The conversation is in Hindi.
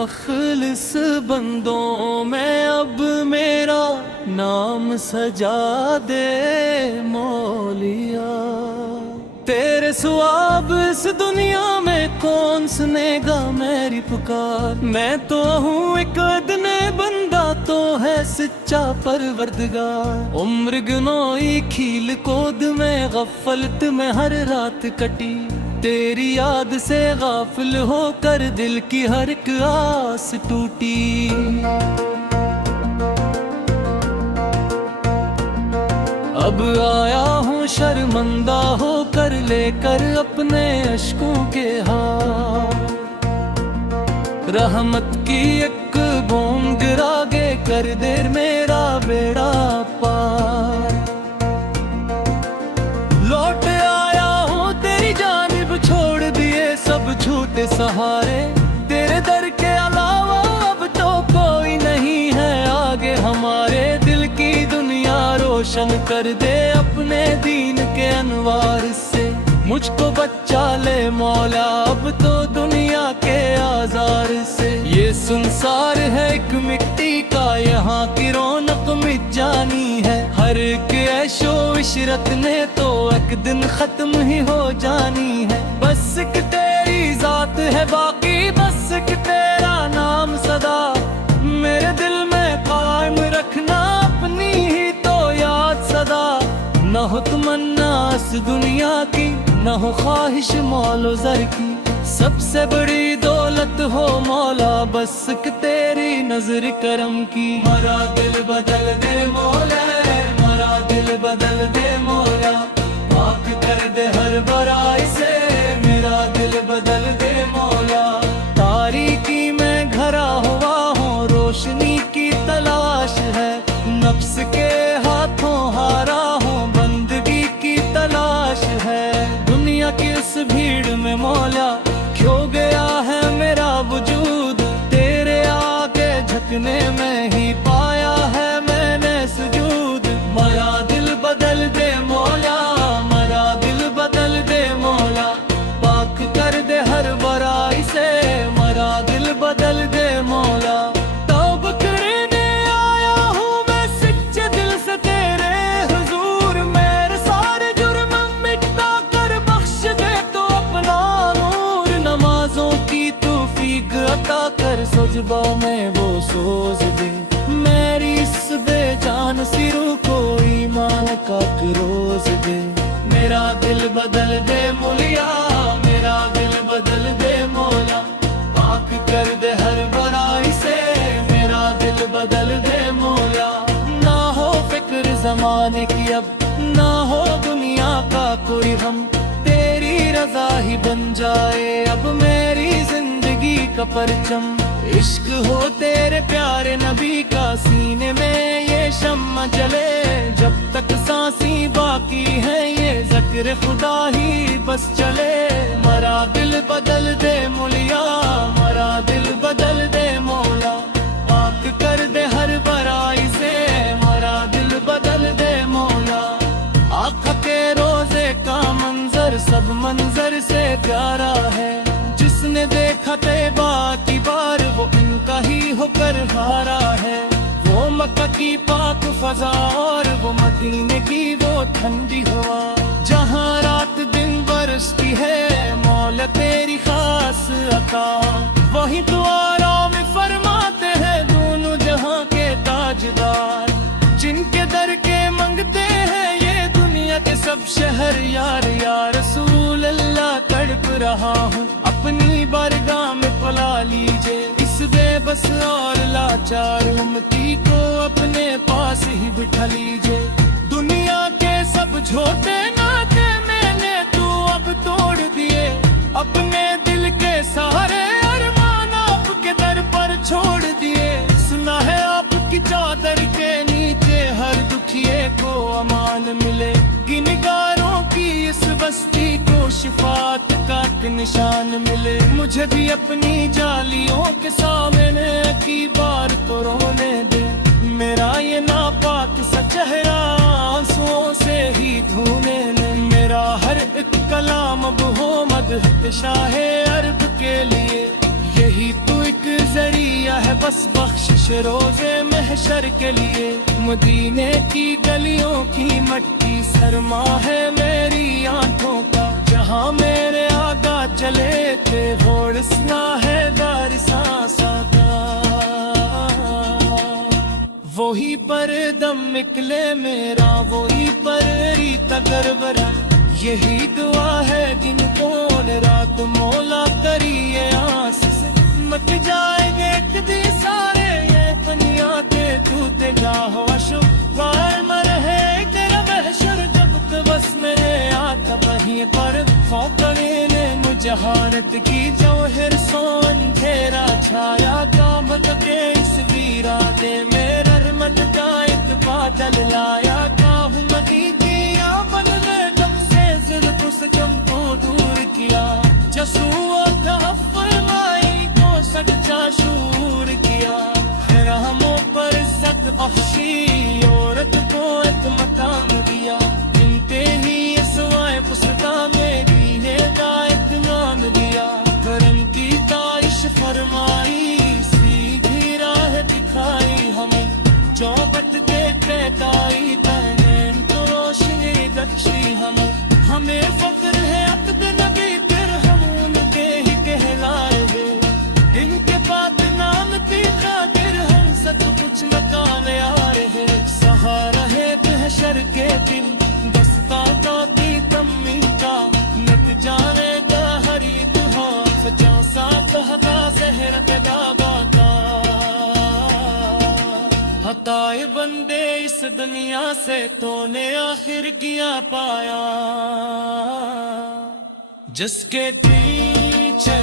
मुखलिस बंदों में अब मेरा नाम सजा दे मौलिया। तेरे सुआब इस दुनिया में कौन सुनेगा मेरी पुकार। मैं तो हूँ एक अदने बंदा, तो है सच्चा परवरदिगार। उम्र गुनोई खील कोद में गफलत में हर रात कटी। तेरी याद से गाफिल होकर दिल की हर एक आस टूटी। अब आया हूँ शर्मंदा होकर लेकर अपने अश्कों के हाथ। रहमत की एक बूंद गिरा के कर दे मेरा बेड़ा पार। लौट आया हूँ तेरी जानिब, छोड़ दिए सब झूठे सहारे। तेरे दर के अलावा अब तो कोई नहीं है आगे हमारे। दिल की दुनिया रोशन कर दे अपने दीन के अनवार से। मुझको बच्चा ले मौला अब तो दुनिया के आजार से। ये संसार है एक मिट्टी का, यहाँ की रौनक मिट जानी है। हर एक ऐशो इशरत ने तो एक दिन खत्म ही हो जानी है। बस एक तेरी जात है बाकी, बस एक तेरा नाम सदा मेरे दिल में कायम रखना अपनी ही तो याद सदा। न हो तमन्ना इस दुनिया की, न हो ख्वाहिश मौलो ज़र की। सबसे बड़ी दौलत हो मौला बस कि तेरी नजर करम की। मरा दिल बदल दे मौला, मरा दिल बदल दे मौला। पाक कर दे हर बुराई से, मेरा दिल बदल दे मौला। तारीकी में घरा हुआ हूँ, रोशनी की तलाश है। नफ्स के हाथों हारा हूँ, बंदगी की तलाश है। दुनिया की इस भीड़ में मौला खो गया है मेरा वजूद। तेरे आगे झुकने में ही पाया है मैंने सुजूद। मरा दिल बदल दे मौला, मरा दिल बदल दे मौला। पाक कर दे हर बुराई से, मरा दिल बदल दे मौला। तौबा करने आया हूँ मैं सच्चे दिल से तेरे हुजूर। मेरे सारे जुर्म मिटा कर बख्श दे तो अपना नूर। नमाजों की तौफीक अता कर, सजदा में वो सोज दे। मेरी इस बेजान सिरों को ईमान का रोज दे। मेरा दिल बदल दे मुलिया, मेरा दिल बदल दे मौला। पाक कर दे हर बुराई से, मेरा दिल बदल दे मौला। ना हो फिक्र जमाने की अब, ना हो दुनिया का कोई गम। तेरी रजा ही बन जाए अब मेरी जिंदगी का परचम। इश्क हो तेरे प्यारे नबी का, सीने में ये शम्मा जले। जब तक सांसी बाकी है ये जिक्र खुदा ही बस चले। मरा दिल बदल दे मुलिया, मरा दिल बदल दे मौला। पाक कर दे हर बुराई से, मरा दिल बदल दे मौला। आँख के रोजे का मंजर सब मंजर से प्यारा है। जिसने देखा तैबा की बार वो इनका ही होकर हारा है। वो मक्का की पाक फजा और वो मदीने की वो ठंडी हवा। जहाँ रात दिन बरसती है मौला तेरी खास अता। वहीं तो आराम फरमाते हैं दोनों जहाँ के ताजदार। जिनके दर के मंगते हैं ये दुनिया के सब शहर यार। या रसूल अल्लाह तड़प रहा हूँ, अपनी बारगाह में बुला लीजिए। इस बेबस और लाचार उम्मती को अपने पास ही बिठा लीजिए। दुनिया के सब झोटे नाते मैंने तू अब तोड़ दिए। अपने दिल के सारे अरमान आपके दर पर छोड़ दिए। सुना है आपकी चादर के नीचे हर दुखिए को अमान मिले। गिनगारों की इस बस्ती को शिफात का निशान मिले। मुझे भी अपनी जालियों के सामने की बार तो रोने दे। मेरा ये नापाक सा चेहरा आंसुओं से ही धोने ले। मेरा हर एक कलाम अब हो मदह शाहे अरब के लिए। यही तो एक जरिया है बस बख्शिश रोजे महशर के लिए। मदीने की गलियों की मट्टी सरमा है मेरी आंखों का, जहाँ मेरे आगा चले थे घोड़सना है दार सांसा का। वही पर दम निकले मेरा, वही पर रीत गरबरा, यही दुआ है दिन कौन रात मौला करिए आस से। मत जाएंगे एक दिन सारे ये दुनिया के टूटे जाहो अशुभ, बार मर है तेरा महशर जब तक बस मेरे आता वहीं पर। फौकने ने मुजहारत की जौहर सोन घेरा छाया, काम के इस वीरा दे मेरा रमत का एक बादल लाया। काहू मदी किया बदले जब से जुल्फ को दूर किया, जसूआ का फरमाई को सच्चा शूर किया। रहमों पर इज्जत बख्शी औरत को एक मकान दिया, गिनते ही इसवाए पुस्ता मेरी ने एक नाम दिया। करम की ताइश फरमाई सीधी राह दिखाई हमें, चौबत के कहताई बहने तो रोशनी दक्षी हमें फक्र है अक़द नबी फिर हम उनके ही कहलाए हैं। इनके बाद नाम की खातिर हम सब कुछ मकान आ रहे। सहारा है महशर के दिन बस ताका की तम्मी का, मिट जाएगा हर दुहा सचा सा कहता सहर के दागा का। हताए बंदे इस दुनिया से तूने आखिर किया पाया, जिसके पीछे